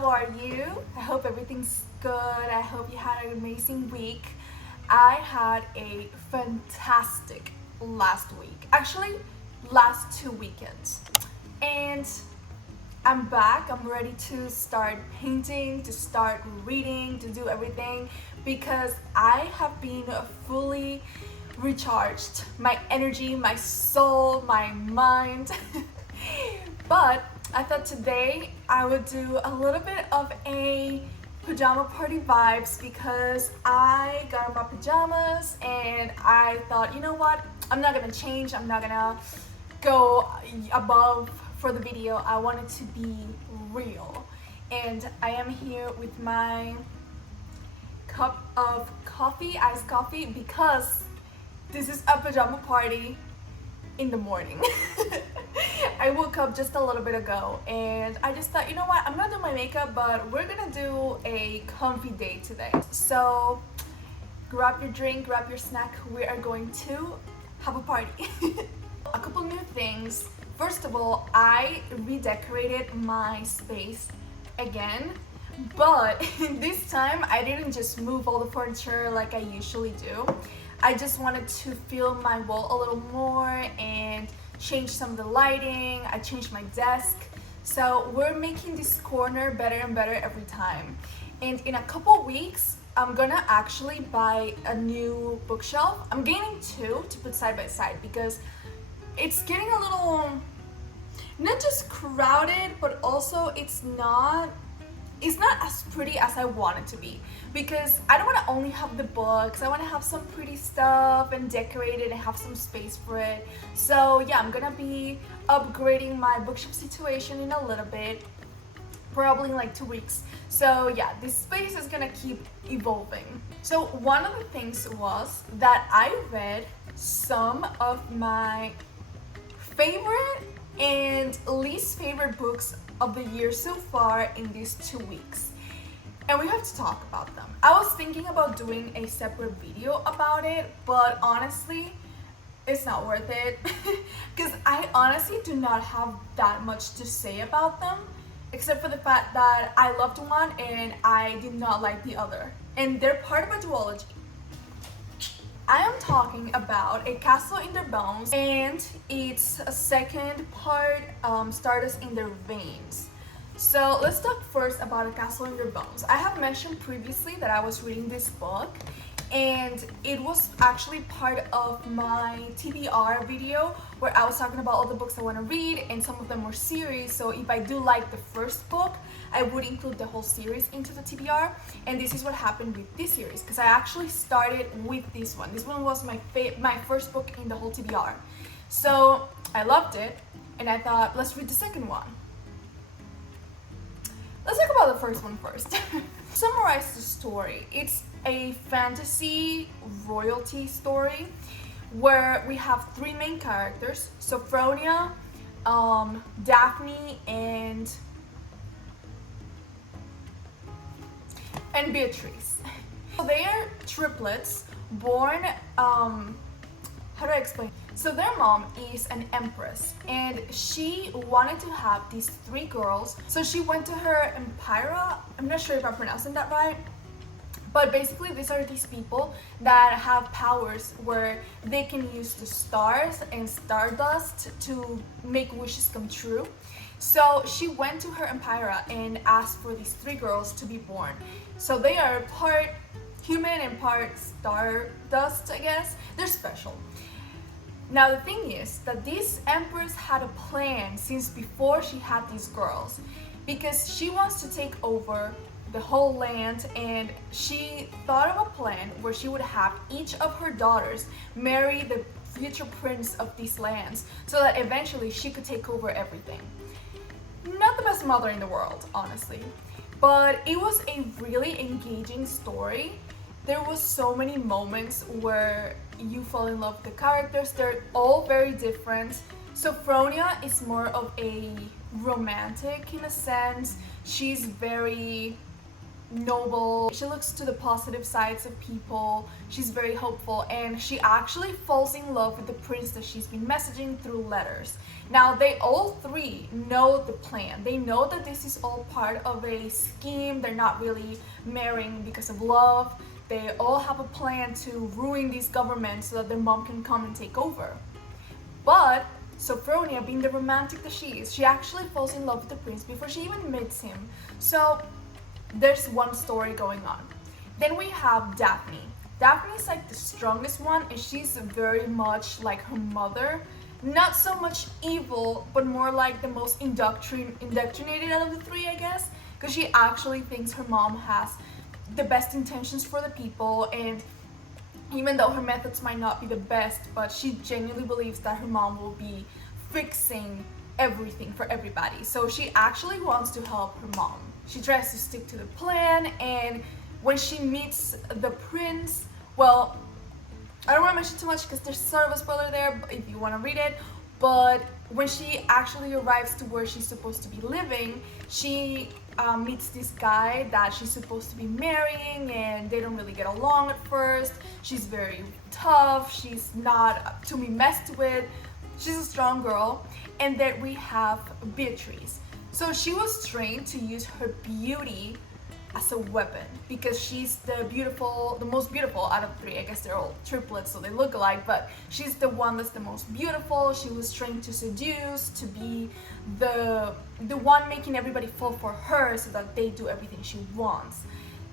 how are you? I hope everything's good. I hope you had an amazing week. I had a fantastic last week. Actually, last 2 weekends. And I'm back. I'm ready to start painting, to start reading, to do everything because I have been fully recharged. My energy, my soul, my mind. But I thought today I would do a little bit of a pajama party vibes because I got on my pajamas and I thought, you know what, I'm not gonna change, I'm not gonna go above for the video. I want it to be real. And I am here with my cup of coffee, iced coffee, because this is a pajama party in the morning. I woke up just a little bit ago and I just thought, you know what, I'm gonna do my makeup, but we're gonna do a comfy day today. So grab your drink, grab your snack, we are going to have a party. A couple new things. First of all, I redecorated my space again, but this time I didn't just move all the furniture like I usually do. I just wanted to fill my wall a little more and change some of the lighting. I changed my desk. So we're making this corner better and better every time. And in a couple weeks, I'm gonna actually buy a new bookshelf. I'm getting two to put side by side because it's getting a little, not just crowded, but also it's not as pretty as I want it to be, because I don't want to only have the books. I want to have some pretty stuff and decorate it and have some space for it. So yeah, I'm gonna be upgrading my bookshelf situation in a little bit, probably in like 2 weeks. So yeah, this space is gonna keep evolving. So one of the things was that I read some of my favorite and least favorite books of the year so far in these 2 weeks, and we have to talk about them. I was thinking about doing a separate video about it, but honestly it's not worth it because I honestly do not have that much to say about them, except for the fact that I loved one and I did not like the other, and they're part of a duology. I am talking about A Castle in Their Bones, and it's a second part, Stardust in Their Veins. So let's talk first about A Castle in Their Bones. I have mentioned previously that I was reading this book, and it was actually part of my TBR video where I was talking about all the books I want to read, and some of them were series. So if I do like the first book, I would include the whole series into the TBR, and this is what happened with this series because I actually started with this one. This one was my first book in the whole TBR. So I loved it, and I thought, let's read the second one. Let's talk about the first one first. Summarize the story. It's a fantasy royalty story where we have three main characters: Sophronia, Daphne, and Beatrice. So they are triplets born, how do I explain? So their mom is an empress and she wanted to have these three girls. So she went to her empire. I'm not sure if I'm pronouncing that right. But basically these are these people that have powers where they can use the stars and stardust to make wishes come true. So she went to her empire and asked for these three girls to be born. So they are part human and part stardust, I guess. They're special. Now the thing is that this empress had a plan since before she had these girls, because she wants to take over the whole land, and she thought of a plan where she would have each of her daughters marry the future prince of these lands so that eventually she could take over everything. Not the best mother in the world, honestly, but it was a really engaging story. There was so many moments where you fall in love with the characters. They're all very different. Sophronia is more of a romantic in a sense. She's very noble. She looks to the positive sides of people. She's very hopeful, and she actually falls in love with the prince that she's been messaging through letters. Now, they all three know the plan. They know that this is all part of a scheme. They're not really marrying because of love. They all have a plan to ruin this government so that their mom can come and take over. But Sophronia, being the romantic that she is, she actually falls in love with the prince before she even meets him. So there's one story going on. Then we have Daphne. Daphne is like the strongest one, and she's very much like her mother. Not so much evil, but more like the most indoctrinated out of the three, I guess, because she actually thinks her mom has the best intentions for the people, and even though her methods might not be the best, but she genuinely believes that her mom will be fixing everything for everybody. So she actually wants to help her mom. She tries to stick to the plan, and when she meets the prince, well, I don't want to mention too much because there's sort of a spoiler there if you want to read it, but when she actually arrives to where she's supposed to be living, she meets this guy that she's supposed to be marrying, and they don't really get along at first. She's very tough, she's not to be messed with, she's a strong girl. And then we have Beatrice. So she was trained to use her beauty as a weapon because she's the most beautiful out of three. I guess they're all triplets, so they look alike, but she's the one that's the most beautiful. She was trained to seduce, to be the one making everybody fall for her so that they do everything she wants.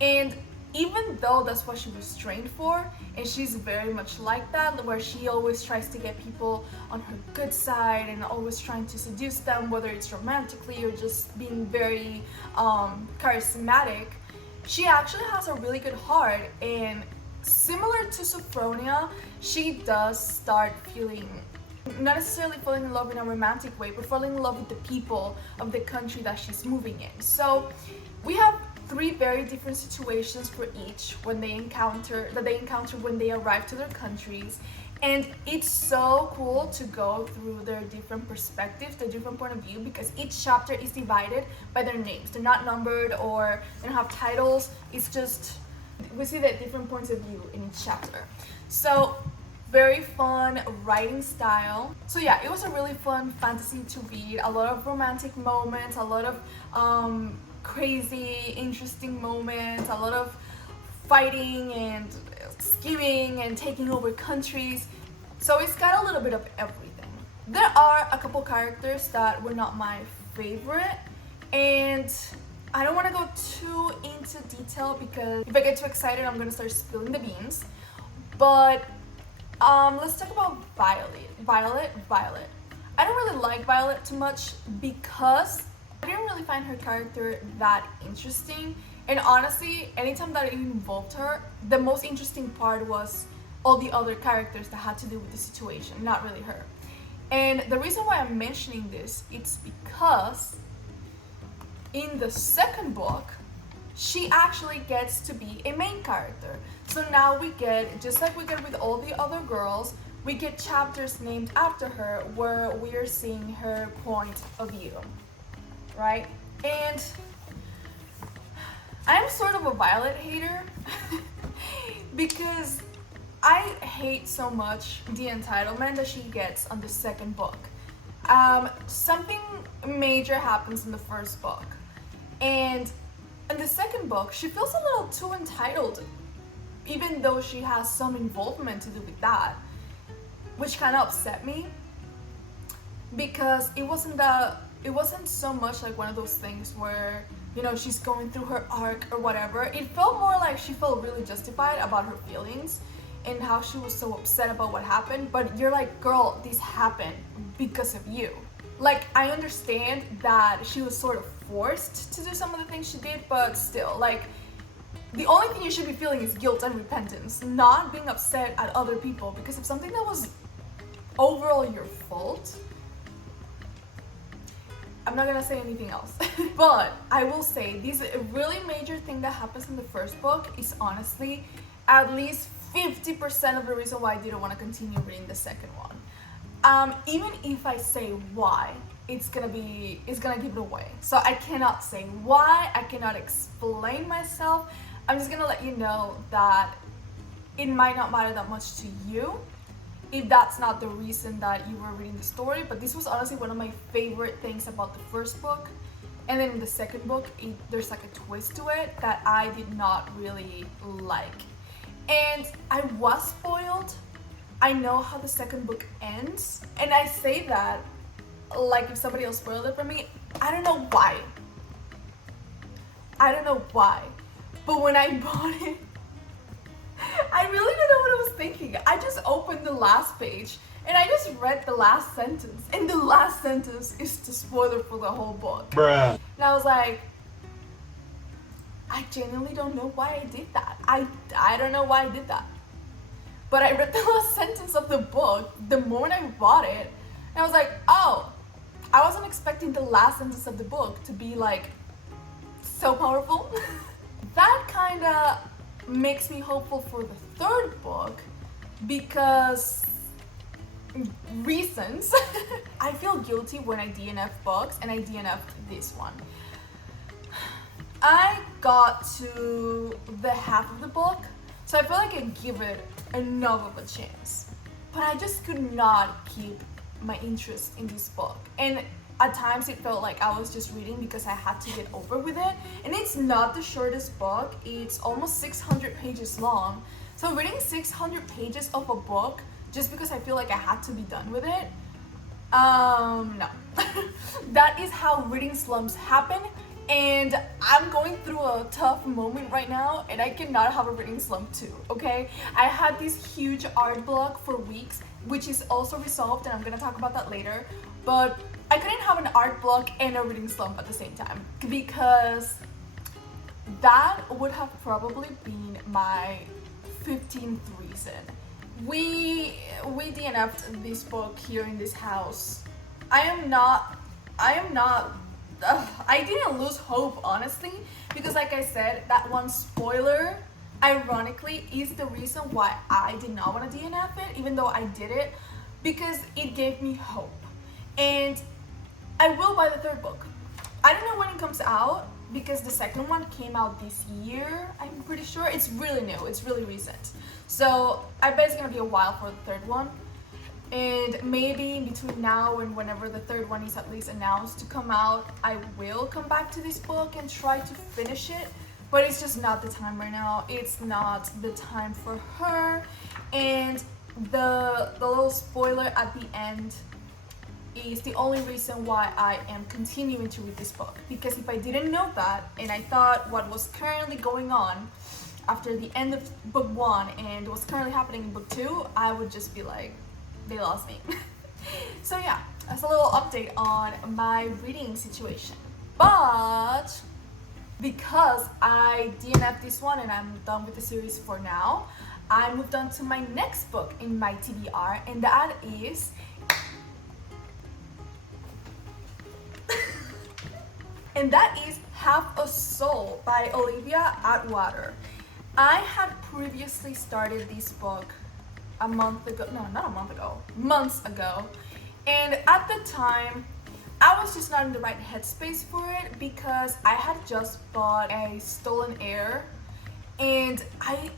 And even though that's what she was trained for, and she's very much like that, where she always tries to get people on her good side and always trying to seduce them, whether it's romantically or just being very charismatic, she actually has a really good heart. And similar to Sophronia, she does start feeling, not necessarily falling in love in a romantic way, but falling in love with the people of the country that she's moving in. So we have three very different situations for each when they encounter when they arrive to their countries, and it's so cool to go through their different perspectives, their different point of view, because each chapter is divided by their names. They're not numbered or they don't have titles. It's just we see the different points of view in each chapter. So very fun writing style. So yeah, it was a really fun fantasy to read. A lot of romantic moments, a lot of crazy, interesting moments, a lot of fighting and scheming and taking over countries. So it's got a little bit of everything. There are a couple characters that were not my favorite, and I don't want to go too into detail because if I get too excited, I'm gonna start spilling the beans. But let's talk about Violet. I don't really like Violet too much because I didn't really find her character that interesting, and honestly, anytime that it involved her, the most interesting part was all the other characters that had to do with the situation, not really her. And the reason why I'm mentioning this, it's because in the second book, she actually gets to be a main character. So now we get, just like we get with all the other girls, we get chapters named after her where we are seeing her point of view. Right? And I'm sort of a Violet hater because I hate so much the entitlement that she gets on the second book. Something major happens in the first book, and in the second book she feels a little too entitled, even though she has some involvement to do with that, which kind of upset me because it wasn't so much like one of those things where, you know, she's going through her arc or whatever. It felt more like she felt really justified about her feelings and how she was so upset about what happened. But you're like, girl, this happened because of you. Like, I understand that she was sort of forced to do some of the things she did, but still, like, the only thing you should be feeling is guilt and repentance, not being upset at other people because of something that was overall your fault. I'm not gonna say anything else. But I will say this really major thing that happens in the first book is honestly at least 50% of the reason why I didn't want to continue reading the second one. Even if I say why, it's gonna give it away. So I cannot say why, I cannot explain myself. I'm just gonna let you know that it might not matter that much to you if that's not the reason that you were reading the story, but this was honestly one of my favorite things about the first book. And then in the second book, there's like a twist to it that I did not really like. And I was spoiled. I know how the second book ends, and I say that like if somebody else spoiled it for me. I don't know why. I don't know why. But when I bought it, I really don't know what I was thinking. I just opened the last page and I just read the last sentence. And the last sentence is the spoiler for the whole book. Bruh. And I was like, I genuinely don't know why I did that. I don't know why I did that. But I read the last sentence of the book the moment I bought it. And I was like, oh, I wasn't expecting the last sentence of the book to be like so powerful. That kind of makes me hopeful for the third book because reasons. I feel guilty when I DNF books, and I DNF'd this one. I got to the half of the book, so I feel like I give it enough of a chance. But I just could not keep my interest in this book. And at times it felt like I was just reading because I had to get over with it. And it's not the shortest book, it's almost 600 pages long. So reading 600 pages of a book just because I feel like I had to be done with it, no. That is how reading slumps happen. And I'm going through a tough moment right now, and I cannot have a reading slump too, okay? I had this huge art block for weeks, which is also resolved, and I'm gonna talk about that later. But I couldn't have an art block and a reading slump at the same time because that would have probably been my 15th reason. We DNF'd this book here in this house. I didn't lose hope, honestly, because like I said, that one spoiler ironically is the reason why I did not want to DNF it, even though I did it, because it gave me hope. And I will buy the third book. I don't know when it comes out because the second one came out this year, I'm pretty sure. It's really new, it's really recent. So I bet it's gonna be a while for the third one. And maybe in between now and whenever the third one is at least announced to come out, I will come back to this book and try to finish it. But it's just not the time right now. It's not the time for her. And the little spoiler at the end is the only reason why I am continuing to read this book. Because if I didn't know that, and I thought what was currently going on after the end of book 1 and what's currently happening in book 2, I would just be like, they lost me. So yeah, that's a little update on my reading situation. But because I DNF'd this one and I'm done with the series for now, I moved on to my next book in my TBR, and that is Half a Soul by Olivia Atwater. I had previously started this book a month ago, no, not a month ago, months ago. And at the time, I was just not in the right headspace for it because I had just bought a Stolen Heir, and I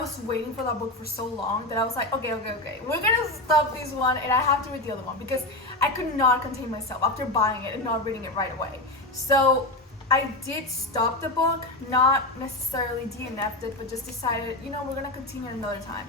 was waiting for that book for so long that I was like, okay, we're gonna stop this one and I have to read the other one because I could not contain myself after buying it and not reading it right away. So I did stop the book, not necessarily DNF'd it, but just decided, you know, we're gonna continue another time.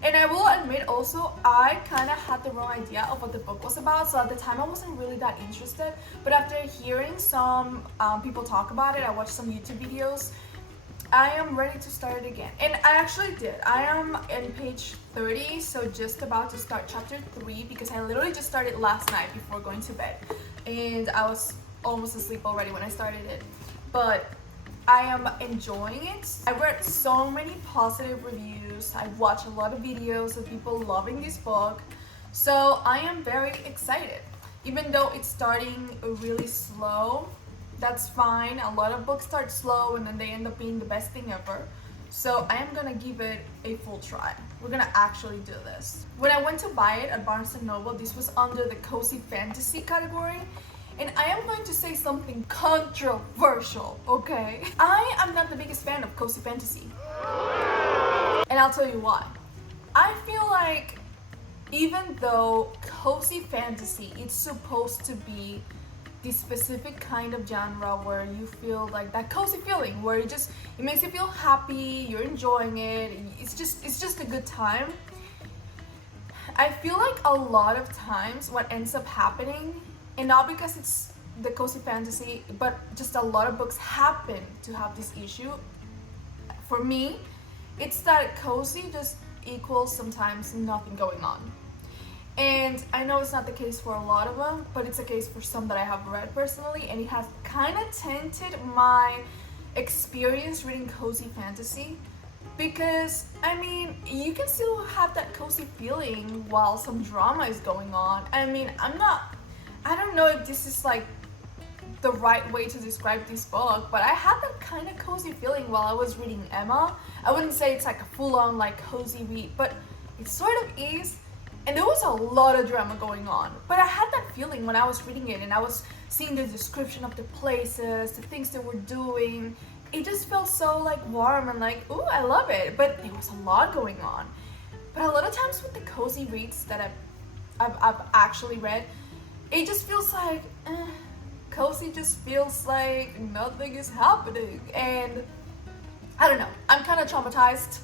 And I will admit also, I kind of had the wrong idea of what the book was about, so at the time I wasn't really that interested. But after hearing some people talk about it, I watched some YouTube videos, I am ready to start it again. And I actually did. I am in page 30, so just about to start chapter 3 because I literally just started last night before going to bed. And I was almost asleep already when I started it. But I am enjoying it. I read so many positive reviews. I watched a lot of videos of people loving this book. So I am very excited. Even though it's starting really slow, that's fine. A lot of books start slow and then they end up being the best thing ever. So I am gonna give it a full try. we're gonna actually do this. When I went to buy it at Barnes & Noble, this was under the cozy fantasy category. And I am going to say something controversial, okay? I am not the biggest fan of cozy fantasy. And I'll tell you why. I feel like even though cozy fantasy is supposed to be the specific kind of genre where you feel like that cozy feeling, where it makes you feel happy, you're enjoying it, it's just a good time. I feel like a lot of times what ends up happening, and not because it's the cozy fantasy, but just a lot of books happen to have this issue. For me, it's that cozy just equals sometimes nothing going on. And I know it's not the case for a lot of them, but it's a case for some that I have read personally, and it has kind of tainted my experience reading cozy fantasy. Because, I mean, you can still have that cozy feeling while some drama is going on. I mean, I don't know if this is like the right way to describe this book, but I had that kind of cozy feeling while I was reading Emma. I wouldn't say it's like a full-on like cozy read, but it sort of is. And there was a lot of drama going on, but I had that feeling when I was reading it and I was seeing the description of the places, the things they were doing. It just felt so like warm and like, ooh, I love it. But there was a lot going on. But a lot of times with the cozy reads that I've actually read, it just feels like, cozy just feels like nothing is happening. And I don't know, I'm kind of traumatized.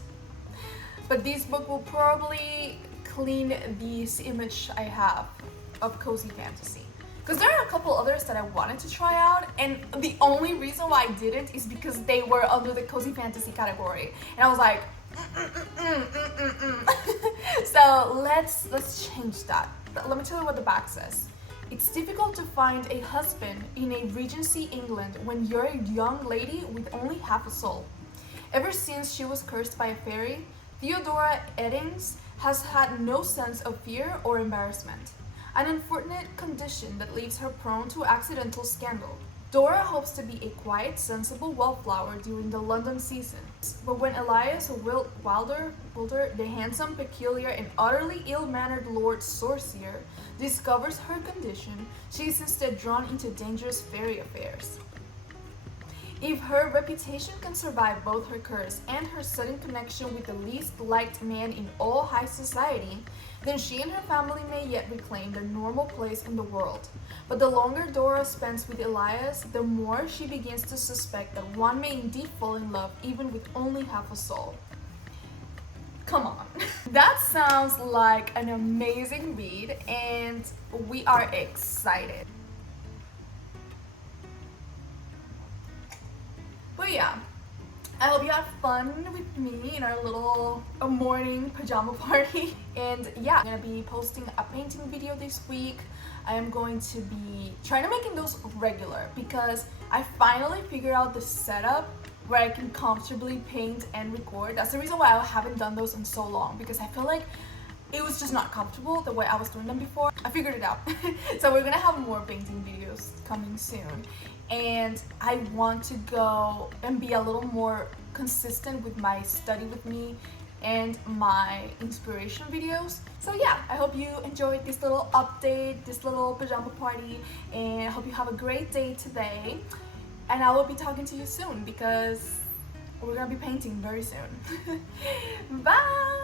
But this book will probably clean this image I have of cozy fantasy. Because there are a couple others that I wanted to try out, and the only reason why I didn't is because they were under the cozy fantasy category. And I was like, So let's change that. But let me tell you what the back says. It's difficult to find a husband in a Regency England when you're a young lady with only half a soul. Ever since she was cursed by a fairy, Theodora Eddings has had no sense of fear or embarrassment, an unfortunate condition that leaves her prone to accidental scandal. Dora hopes to be a quiet, sensible wallflower during the London season, but when Elias Wilder, the handsome, peculiar, and utterly ill-mannered Lord Sorcier, discovers her condition, she is instead drawn into dangerous fairy affairs. If her reputation can survive both her curse and her sudden connection with the least liked man in all high society, then she and her family may yet reclaim their normal place in the world. But the longer Dora spends with Elias, the more she begins to suspect that one may indeed fall in love even with only half a soul. Come on. That sounds like an amazing read, and we are excited. But yeah, I hope you had fun with me in our little morning pajama party. And yeah, I'm gonna be posting a painting video this week. I am going to be trying to making those regular because I finally figured out the setup where I can comfortably paint and record. That's the reason why I haven't done those in so long, because I feel like it was just not comfortable the way I was doing them before. I figured it out. So we're gonna have more painting videos coming soon. And I want to go and be a little more consistent with my study with me and my inspiration videos. So yeah, I hope you enjoyed this little update, this little pajama party, and I hope you have a great day today. And I will be talking to you soon because we're gonna be painting very soon. Bye!